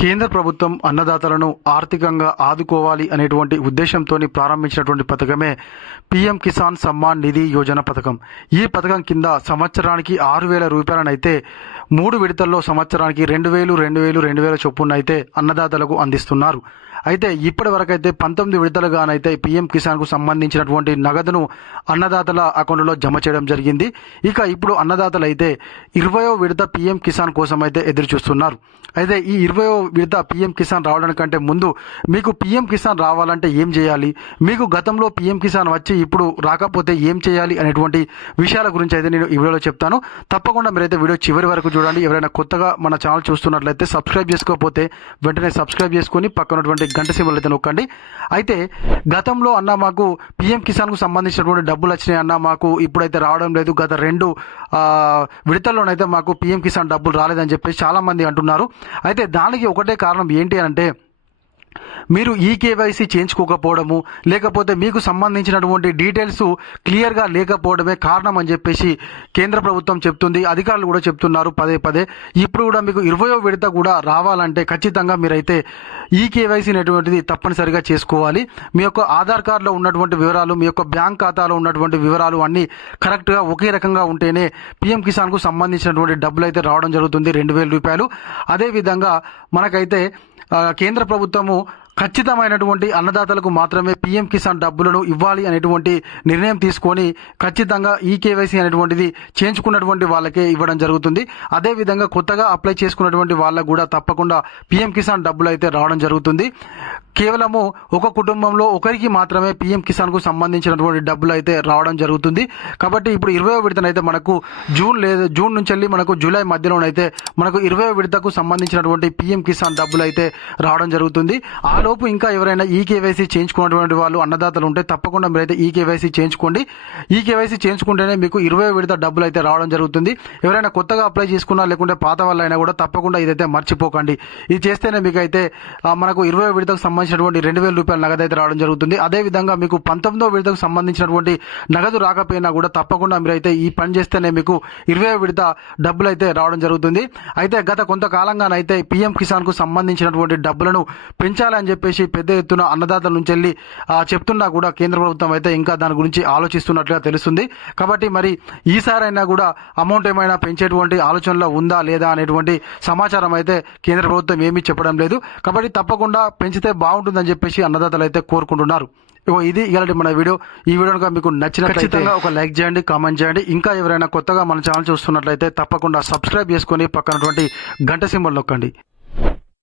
కేంద్ర ప్రభుత్వం అన్నదాతలను ఆర్థికంగా ఆదుకోవాలి అనేటువంటి ఉద్దేశంతో ప్రారంభించినటువంటి పథకమే పీఎం కిసాన్ సమ్మాన్ నిధి యోజన పథకం. ఈ పథకం కింద సంవత్సరానికి 6,000 రూపాయలనైతే 3 విడతల్లో సంవత్సరానికి 2,000 చొప్పున అయితే అన్నదాతలకు అందిస్తున్నారు. అయితే ఇప్పటి వరకు అయితే 19 విడతలుగానైతే పీఎం కిసాన్కు సంబంధించినటువంటి నగదును అన్నదాతల అకౌంట్లో జమ చేయడం జరిగింది. ఇక ఇప్పుడు అన్నదాతలు అయితే 20వ విడత పీఎం కిసాన్ కోసం అయితే ఎదురు చూస్తున్నారు. అయితే ఈ 20వ విడత పీఎం కిసాన్ రావడానికంటే ముందు మీకు పీఎం కిసాన్ రావాలంటే ఏం చేయాలి, మీకు గతంలో పీఎం కిసాన్ వచ్చి ఇప్పుడు రాకపోతే ఏం చేయాలి అనేటువంటి విషయాల గురించి అయితే నేను ఈ వీడియోలో చెప్తాను. తప్పకుండా మీరైతే వీడియో చివరి వరకు చూడండి. ఎవరైనా కొత్తగా మన ఛానల్ చూస్తున్నట్లయితే సబ్స్క్రైబ్ చేసుకోకపోతే వెంటనే సబ్స్క్రైబ్ చేసుకొని పక్కనటువంటి గంట సింబల్ అయితే నొక్కండి. అయితే గతంలో అన్న మాకు పీఎం కిసాన్కు సంబంధించినటువంటి డబ్బులు వచ్చినాయి అన్న, మాకు ఇప్పుడైతే రావడం లేదు, గత 2 విడతల్లోనైతే మాకు పీఎం కిసాన్ డబ్బులు రాలేదని చెప్పేసి చాలామంది అంటున్నారు. అయితే దానికి ఒకటే కారణం ఏంటి అంటే మీరు ఈకేవైసీ చేయించుకోకపోవడము, లేకపోతే మీకు సంబంధించినటువంటి డీటెయిల్స్ క్లియర్గా లేకపోవడమే కారణం అని చెప్పేసి కేంద్ర ప్రభుత్వం చెప్తుంది. అధికారులు కూడా చెప్తున్నారు పదే. ఇప్పుడు కూడా మీకు 20వ విడత కూడా రావాలంటే ఖచ్చితంగా మీరైతే ఈకేవైసీ అనేటువంటిది తప్పనిసరిగా చేసుకోవాలి. మీ యొక్క ఆధార్ కార్డులో ఉన్నటువంటి వివరాలు, మీ యొక్క బ్యాంక్ ఖాతాలో ఉన్నటువంటి వివరాలు అన్నీ కరెక్ట్గా ఒకే రకంగా ఉంటేనే పీఎం కిసాన్కు సంబంధించినటువంటి డబ్బులు అయితే రావడం జరుగుతుంది, 2,000 రూపాయలు. అదేవిధంగా మనకైతే కేంద్ర ప్రభుత్వము ఖచ్చితమైనటువంటి అన్నదాతలకు మాత్రమే పీఎం కిసాన్ డబ్బులను ఇవ్వాలి అనేటువంటి నిర్ణయం తీసుకొని ఖచ్చితంగా ఈ కేవైసీ అనేటువంటిది చేయించుకున్నటువంటి వాళ్ళకే ఇవ్వడం జరుగుతుంది. అదేవిధంగా కొత్తగా అప్లై చేసుకున్నటువంటి వాళ్ళకు కూడా తప్పకుండా పీఎం కిసాన్ డబ్బులు అయితే రావడం జరుగుతుంది. కేవలము ఒక కుటుంబంలో ఒకరికి మాత్రమే పీఎం కిసాన్కు సంబంధించినటువంటి డబ్బులు అయితే రావడం జరుగుతుంది. కాబట్టి ఇప్పుడు 20వ విడతనైతే మనకు జూన్ నుంచి వెళ్ళి మనకు జూలై మధ్యలోనైతే మనకు 20వ విడతకు సంబంధించినటువంటి పీఎం కిసాన్ డబ్బులు అయితే రావడం జరుగుతుంది. ఆ లోపు ఇంకా ఎవరైనా ఈ కేవైసీ చేయించుకున్నటువంటి వాళ్ళు అన్నదాతలు ఉంటే తప్పకుండా మీరైతే ఈ కేవైసీ చేయించుకోండి. ఈ కేవైసీ చేయించుకుంటేనే మీకు 20వ విడత డబ్బులు అయితే రావడం జరుగుతుంది. ఎవరైనా కొత్తగా అప్లై చేసుకున్నా లేకుంటే పాత వాళ్ళైనా కూడా తప్పకుండా ఇదైతే మర్చిపోకండి. ఇది చేస్తేనే మీకు అయితే మనకు 20వ విడతకు సంబంధించినటువంటి 2,000 రూపాయల నగదు అయితే రావడం జరుగుతుంది. అదేవిధంగా మీకు 19వ విడతకు సంబంధించినటువంటి నగదు రాకపోయినా కూడా తప్పకుండా మీరైతే ఈ పని చేస్తేనే మీకు 20వ విడత డబ్బులు అయితే రావడం జరుగుతుంది. అయితే గత కొంతకాలంగానైతే పీఎం కిసాన్కు సంబంధించినటువంటి డబ్బులను పెంచాలని చెప్పేసి పెద్ద ఎత్తున అన్నదాతల నుంచి వెళ్ళి చెప్తున్నా కూడా కేంద్ర ప్రభుత్వం అయితే ఇంకా దాని గురించి ఆలోచిస్తున్నట్లుగా తెలుస్తుంది. కాబట్టి మరి ఈసారైనా కూడా అమౌంట్ ఏమైనా పెంచేటువంటి ఆలోచనలో ఉందా లేదా అనేటువంటి సమాచారం అయితే కేంద్ర ప్రభుత్వం ఏమీ చెప్పడం లేదు. కాబట్టి తప్పకుండా పెంచితే బాగుంటుందని చెప్పేసి అన్నదాతలు అయితే కోరుకుంటున్నారు. ఇది ఇలాంటి మన వీడియో. ఈ వీడియో కనుక మీకు నచ్చినట్లయితే ఖచ్చితంగా ఒక లైక్ చేయండి, కామెంట్ చేయండి. ఇంకా ఎవరైనా కొత్తగా మన ఛానల్ చూస్తున్నట్లయితే తప్పకుండా సబ్స్క్రైబ్ చేసుకొని పక్కనటువంటి గంట సింబల్ నొక్కండి.